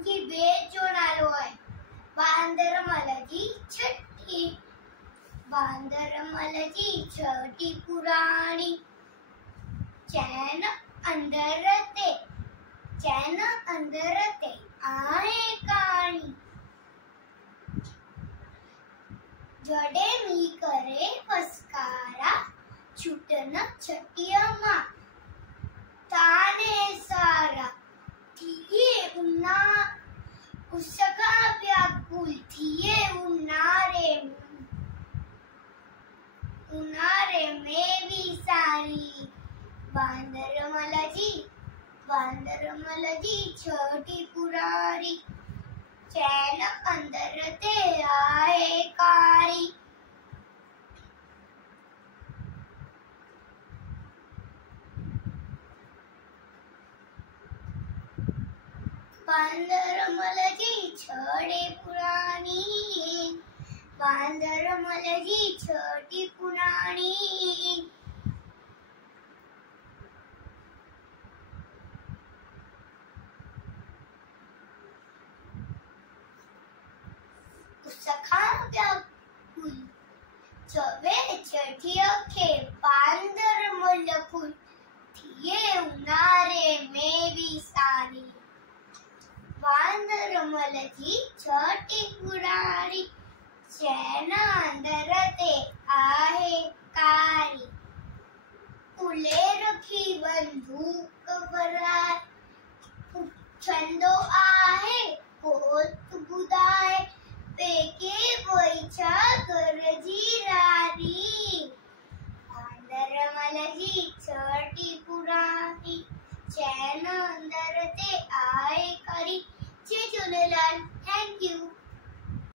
तुमची बेट घेऊन आलोय. बांदर मलाची छट्टी, बांदर मलाची छटी पुराणी. चैन अंदर ते, चैन अंदर ते आहे कहाणी. जडे मी करे फसकारा, छुटन छटियमा. ताने सारा थिये उन्ना, उसका व्याकुल थिये उन्नारे, उन्नारे में भी सारी. बांदर मलाची छटी पुरारी. चैन अंदर ते आहे कारी. बांदर मलाची छडी पुराणी, बांदर मलाची छटी पुराणी. उसका व्याकुल चवे चढ़िया के बांदर मलकुल थिये उन्नारे में भी सारी. बांदर मलची छटी पुरारी. चैन अंदर ते आहे कारी. फुले रखी बंदूक भराय, छंदो आहे कोत बुदाय. पेके बोईच्या गरजी रारी. बांदर मलाची